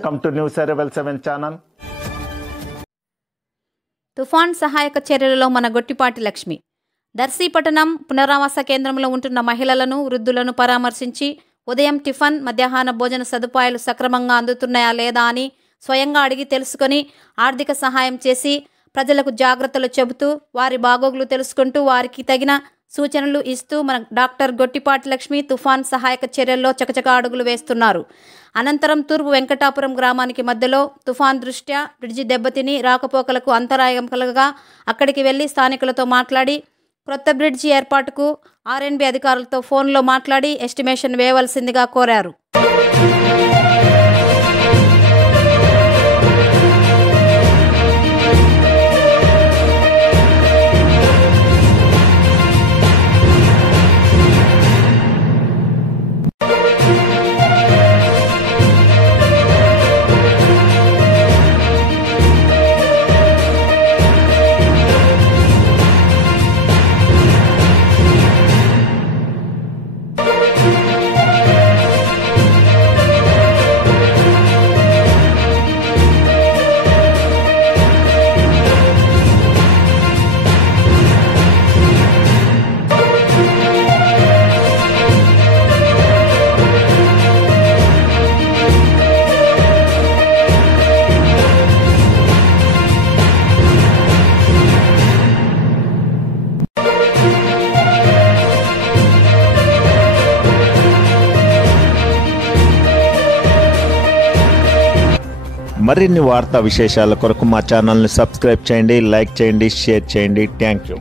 Welcome to news arrival 7 channel. తుఫాన్ సహాయక చర్యలలో మన గొట్టిపాటి లక్ష్మి. దర్శి పట్టణం పునరావాస కేంద్రంలో ఉంటున్న మహిళలను, వృద్ధులను పరామర్శించి ఉదయం టిఫిన్, మధ్యాహ్న భోజన సదుపాయాలు సక్రమంగా అందుతున్నాయా లేదా అని స్వయంగా అడిగి తెలుసుకొని ఆర్థిక సహాయం చేసి ప్రజలకు జాగ్రత్తలు చెబుతూ వారి బాగోగులు తెలుసుకుంటూ వారికి తగిన సూచనలు ఇస్తూ మన డాక్టర్ గొట్టిపాటి లక్ష్మి తుఫాన్ సహాయక చర్యల్లో చకచకా అడుగులు వేస్తున్నారు. అనంతరం తూర్పు వెంకటాపురం గ్రామానికి మధ్యలో తుఫాన్ దృష్ట్యా బ్రిడ్జి దెబ్బతిని రాకపోకలకు అంతరాయం కలగగా అక్కడికి వెళ్లి స్థానికులతో మాట్లాడి కొత్త బ్రిడ్జి ఏర్పాటుకు ఆర్ఎన్బి అధికారులతో ఫోన్లో మాట్లాడి ఎస్టిమేషన్ వేయవలసిందిగా కోరారు. మరిన్ని వార్తా విశేషాల కొరకు మా ఛానల్ని సబ్స్క్రైబ్ చేయండి, లైక్ చేయండి, షేర్ చేయండి. Thank you.